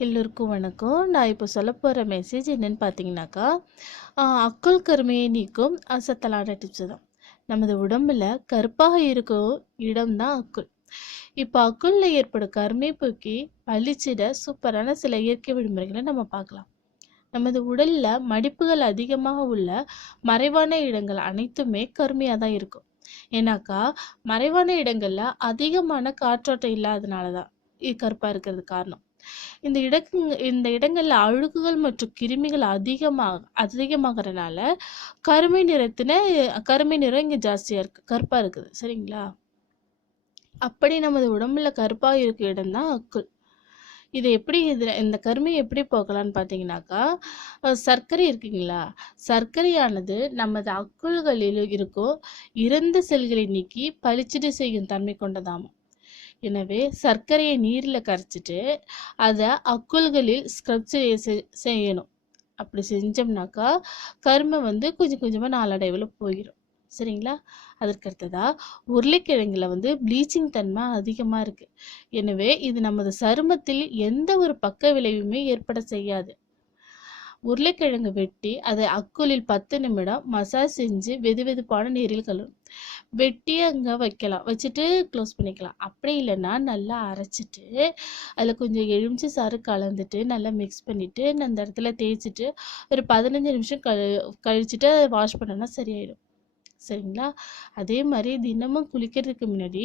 எல்லோருக்கும் வணக்கம். நான் இப்போ சொல்ல போகிற மெசேஜ் என்னன்னு பார்த்தீங்கன்னாக்கா அக்குள் கருமையை நீக்கும் அசத்தலான டிப்ஸ் தான். நமது உடம்புல கருப்பாக இருக்கும் இடம் தான் அக்குள். இப்போ அக்குளில் ஏற்படும் கருமை போக்கி பளிச்சிட சூப்பரான சில இயற்கை விடுமுறைகளை நம்ம பார்க்கலாம். நமது உடலில் மடிப்புகள் அதிகமாக உள்ள மறைவான இடங்கள் அனைத்துமே கருமையாக தான் இருக்கும். ஏன்னாக்கா மறைவான இடங்களில் அதிகமான காற்றோட்டம் இல்லாதனால தான் இது கருப்பாக இருக்கிறது காரணம். இந்த இடக்கு இந்த இடங்கள்ல அழுகுகள் மற்றும் கிருமிகள் அதிகமாக அதிகமாகறனால கருமை நிறத்தின கருமை நிறம் இங்க ஜாஸ்தியா இருக்கு கருப்பா இருக்குது சரிங்களா? அப்படி நமது உடம்புல கருப்பா இருக்க இடம் தான் அக்குள். இது எப்படி இதில் இந்த கருமையை எப்படி போக்கலான்னு பார்த்தீங்கன்னாக்கா சர்க்கரை இருக்குங்களா? சர்க்கரையானது நமது அக்குள்களில் இருக்கும் இறந்த செல்களை நீக்கி பளிச்சிடு செய்யும் தன்மை கொண்டதாகும். எனவே சர்க்கரையை நீரில் கரைச்சிட்டு அதை அக்குள்களில் ஸ்க்ரப் செ- செய்யணும். அப்படி செஞ்சோம்னாக்கா கருமை வந்து கொஞ்சம் கொஞ்சமாக நாளடைவில் போயிடும் சரிங்களா? அதற்கு அடுத்ததா உருளைக்கிழங்குல வந்து ப்ளீச்சிங் தன்மை அதிகமாக இருக்குது எனவே இது நமது சருமத்தில் எந்த ஒரு பக்க விளைவுமே ஏற்பட செய்யாது. உருளைக்கிழங்கு வெட்டி அதை அக்குளில் பத்து நிமிடம் மசாஜ் செஞ்சு வெது வெதுப்பான நீரில் கழுவும் வெட்டி அங்கே வைக்கலாம். வச்சுட்டு க்ளோஸ் பண்ணிக்கலாம். அப்படி இல்லைன்னா நல்லா அரைச்சிட்டு அதில் கொஞ்சம் எலுமிச்சை சாறு கலந்துட்டு நல்லா மிக்ஸ் பண்ணிவிட்டு அந்த இடத்துல தேய்ச்சிட்டு ஒரு பதினஞ்சு நிமிஷம் கழி கழிச்சிட்டு வாஷ் பண்ணோன்னா சரியாயிடும். சரிங்களா? அதே மாதிரி தினமும் குளிக்கிறதுக்கு முன்னாடி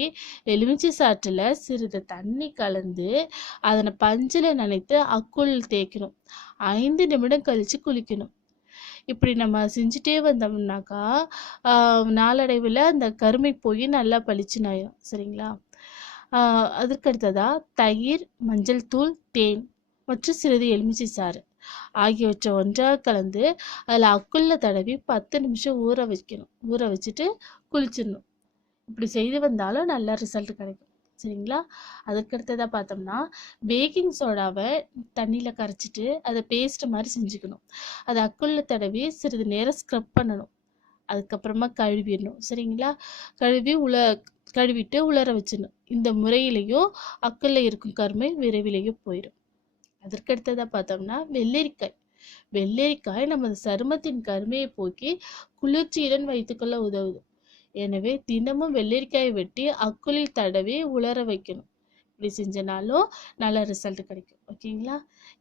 எலுமிச்சை சாற்றில் சிறிது தண்ணி கலந்து அதனை பஞ்சில் நனைத்து அக்குள் தேய்க்கணும். ஐந்து நிமிடம் கழித்து குளிக்கணும். இப்படி நம்ம செஞ்சுட்டே வந்தோம்னாக்கா நாளடைவில் அந்த கருமை போய் நல்லா பளிச்சுன்னு சரிங்களா? அதற்கடுத்ததாக தயிர் மஞ்சள் தூள் தேன் மற்றும் சிறிது எலுமிச்சை சாறு ஆகியவற்றை ஒன்றாக கலந்து அதில் அக்குள்ள தடவி பத்து நிமிஷம் ஊற வைக்கணும். ஊற வச்சுட்டு குளிச்சிடணும். இப்படி செய்து வந்தாலும் நல்ல ரிசல்ட் கிடைக்கும். சரிங்களா? அதுக்கடுத்ததாக பார்த்தோம்னா பேக்கிங் சோடாவை தண்ணியில் கரைச்சிட்டு அதை பேஸ்ட் மாதிரி செஞ்சுக்கணும். அதை அக்குள்ள தடவி சிறிது நேரம் ஸ்க்ரப் பண்ணணும். அதுக்கப்புறமா கழுவிடணும். சரிங்களா? கழுவி உல கழுவிட்டு உலர வச்சிடணும். இந்த முறையிலையும் அக்கல்ல இருக்கும் கருமை விரைவிலேயும் போயிடும். அதற்கடுத்ததாக பார்த்தோம்னா வெள்ளரிக்காய். வெள்ளரிக்காய் நமது சருமத்தின் கருமையை போக்கி குளிர்ச்சியுடன் வைத்துக்கொள்ள உதவுது. எனவே தினமும் வெள்ளரிக்காயை வெட்டி அக்குளில் தடவி உலர வைக்கணும். இப்படி செஞ்சனாலும் நல்ல ரிசல்ட் கிடைக்கும். ஓகேங்களா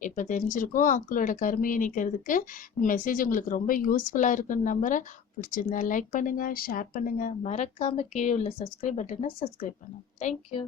இப்போ தெரிஞ்சிருக்கும் அக்குளோட கருமையை நீக்கிறதுக்கு மெசேஜ் உங்களுக்கு ரொம்ப யூஸ்ஃபுல்லாக இருக்குன்னு நம்புகிறேன் பிடிச்சிருந்தா லைக் பண்ணுங்கள் ஷேர் பண்ணுங்கள் மறக்காமல் கீழே உள்ள சப்ஸ்கிரைப் பட்டனை சப்ஸ்கிரைப் பண்ணுங்கள் தேங்க்யூ